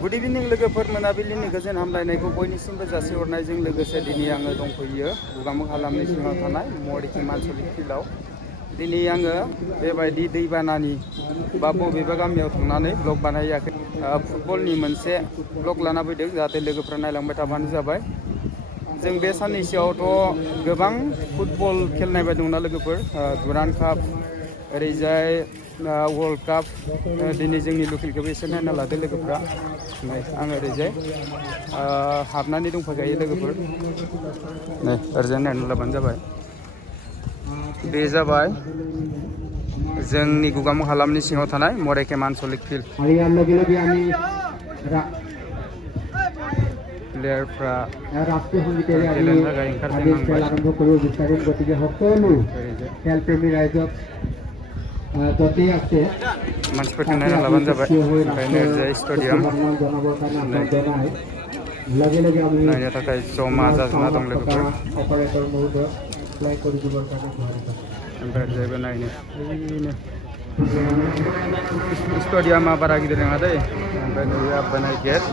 Good evening लोगोफोर मोनाबिलिनि गोजोन हामलायनायखौ बयनिसिमबो जासिहरनायजों लोगोसे दिनै आङो दंफैयो गुगामुग हालामनि सिङाव थानाय मरिकिम आनसलिक फिल्डआव दिनै आङो बेबायदि दैबानानि बा बबेबा गामियाव थांनानै ब्लग बानायाखै फुटबलनि मोनसे ब्लग लाना फैदों जाहाथे लोगोफ्रा नायलांबाय थाबानो जाबाय जों बे साननैसोआवथ' गोबां फुटबल खेल नायबाय दंना लोगोफोर दुरान्ड काप ओरैजाय वर्ल्ड काप दिनै जोंनि लकेलखौबो एसे नायना लादो लोगोफ्रा नै आं ओरैजाय हाबनानै दंफाखायो लोगोफोर नै ओरैजाय नायना लाबानो जाबाय बे जाबाय जोंनि गुगामुग हालामनि सिङाव थानाय मरिकिम आनसलिक फिल्ड प्लेयारफ्रा गेलेनो थाखाय ओंखारजेनहांबाय मानसिफोरखौ नायना लाबानो जाबाय ओंखायनो ओरैजाय स्टेडियाम नायनो थाखाय जमा जाजना दं लोगोफोर ओमफ्राय ओरैजायबो नायनो स्टेडियामा बारा गिदिर नङा दै ओमफ्राय नैबे आब्बानाय गेट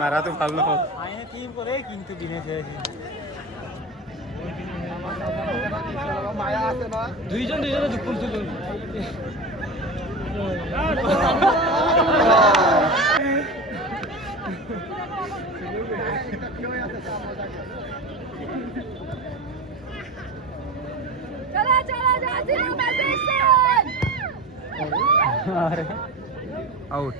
মারা তো ভালো না হোক টিম করে কিন্তু দিনেছে দুইজন দুপুর দুজন out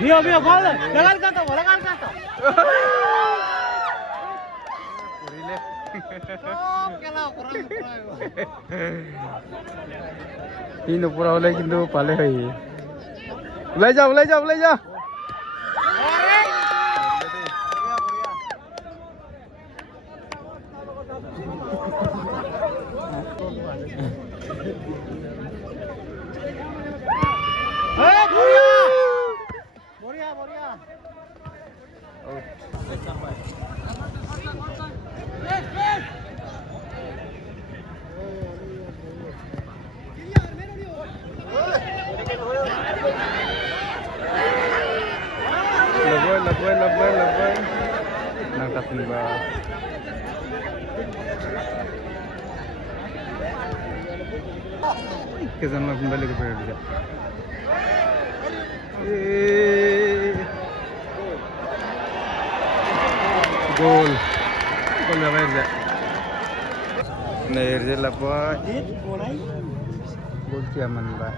Vio, gol. Legal kata. Ini pura oleh kintu pale hai. Ulai ja. Lebay. Nangkapin ba? Kesan lang kembali ke Perdia. Gol na Perdia. Nairje lapwa. Gol kiaman ba?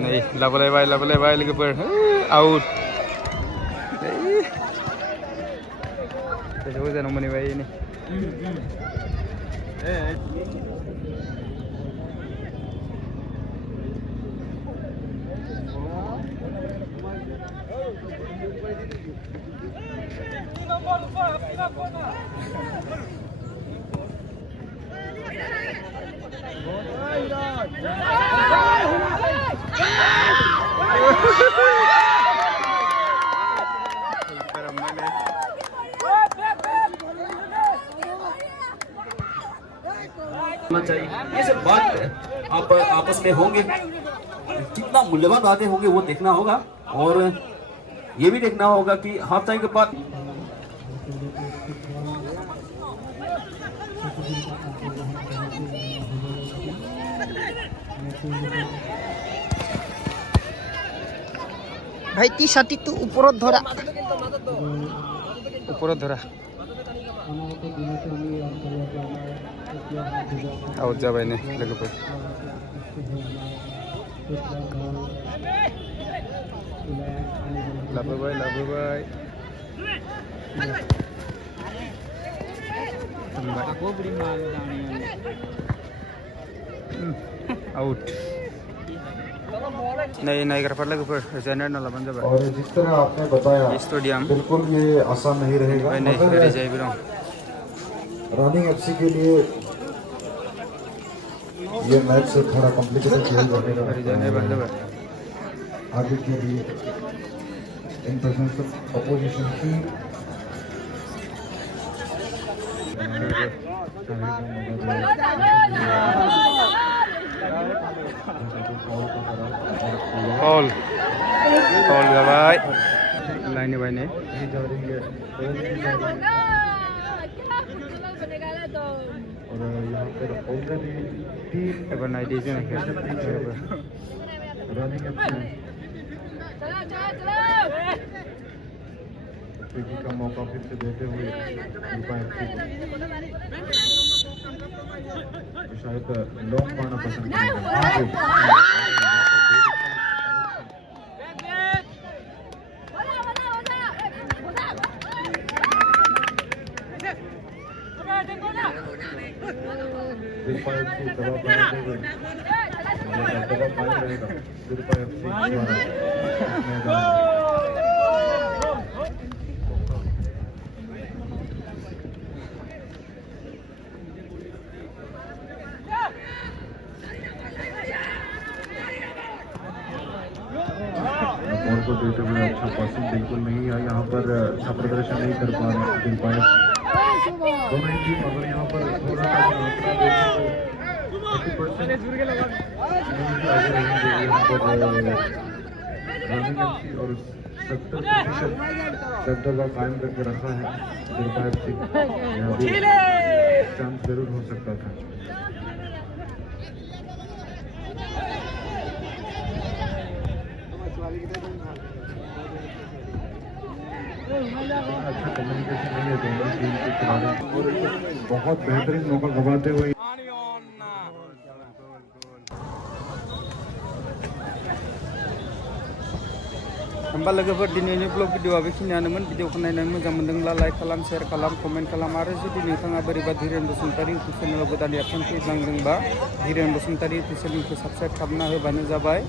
Nih, labalay bay logoper. Out. Kasi usan naman ni bay ini. चाहिए ये सब बात आप आपस में होंगे, कितना मूल्यवान बातें होंगे वो देखना होगा और ये भी देखना होगा कि हाफ टाइम के बाद भाई टी शर्ट तू ऊपर धरा आउट जाबाय ने लोगोफोर लाबोबाय आउट नहीं नायग्राफोर लोगोफोर जेनरेल लाबानो जाबाय और जिस तरह आपने बताया स्टेडियम बिल्कुल ये आसान नहीं रहेगा मगर रनिंग एफसी के लिए ये मैच से थोड़ा कॉम्प्लिकेटेड खेल रहेगा आगे के लिए इन प्रेजेंस ऑफ अपोजिशन की Paul जाबाय लाइन बाय ने और यहाँ पर ऑलरेडी टीम एबार नायदि जों रनिंग एफसी का मौका फिर से देते हुए शायद लॉन्ग पाना पसंद करेंगे बॉल को देते हुए अच्छा पासिंग बिल्कुल नहीं है, यहाँ पर अच्छा प्रदर्शन नहीं कर पा पाए दोनों ही टीम। अगर यहाँ पर थोड़ा सा और 70% दबदबा कायम करके रखा है चांस जरूर हो सकता था। अच्छा कम्युनिकेशन नहीं है दोनों टीम के खिलाड़ी, बहुत बेहतरीन मौका गंवाते हुए होमबा लोगोफोर दिनैनि ब्लग भिडिअआ बेखिनियानोमोन। भिडिअखौ नायनानै मोजां मोनदोंब्ला लाइक खालाम, शेयार खालाम, कमेन्ट खालाम आरो जुदि नोंथाङा बोरैबा धीरेन बसुमतारी इउटुब चेनेलाव गोदान एबसेन्ट फैफ्लांदोंबा धीरेन बसुमतारी इउटुब चेनेलखौ साबस्क्राइब खालामना होबानो जाबाय।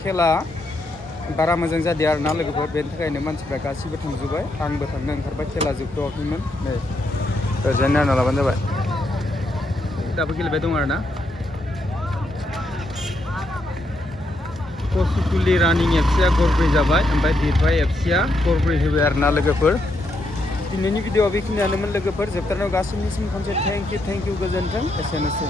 खेला बारा मोजां जादों आरोना लोगोफोर, बेनि थाखायनो मानसिफ्रा गासिबो थांजोब्बाय, आंबो थांनो ओंखारबाय, खेला जोबथ'वाखैमोन। नै जेननानै लाबानो जाबाय, दाबो गेलेबाय दं आरोना। कसुकुलि रानिं एफसिया गरब्रै जाबाय, ओमफ्राय दिरबाय एफसिया गरब्रै होबाय आरोना लोगोफोर। दिनैनि भिडिअआ बेखिनियानोमोन लोगोफोर, जोबथारनायाव गासैनिसिम खनसे थेंक इउ गोजोन्थों, एसेनोसै।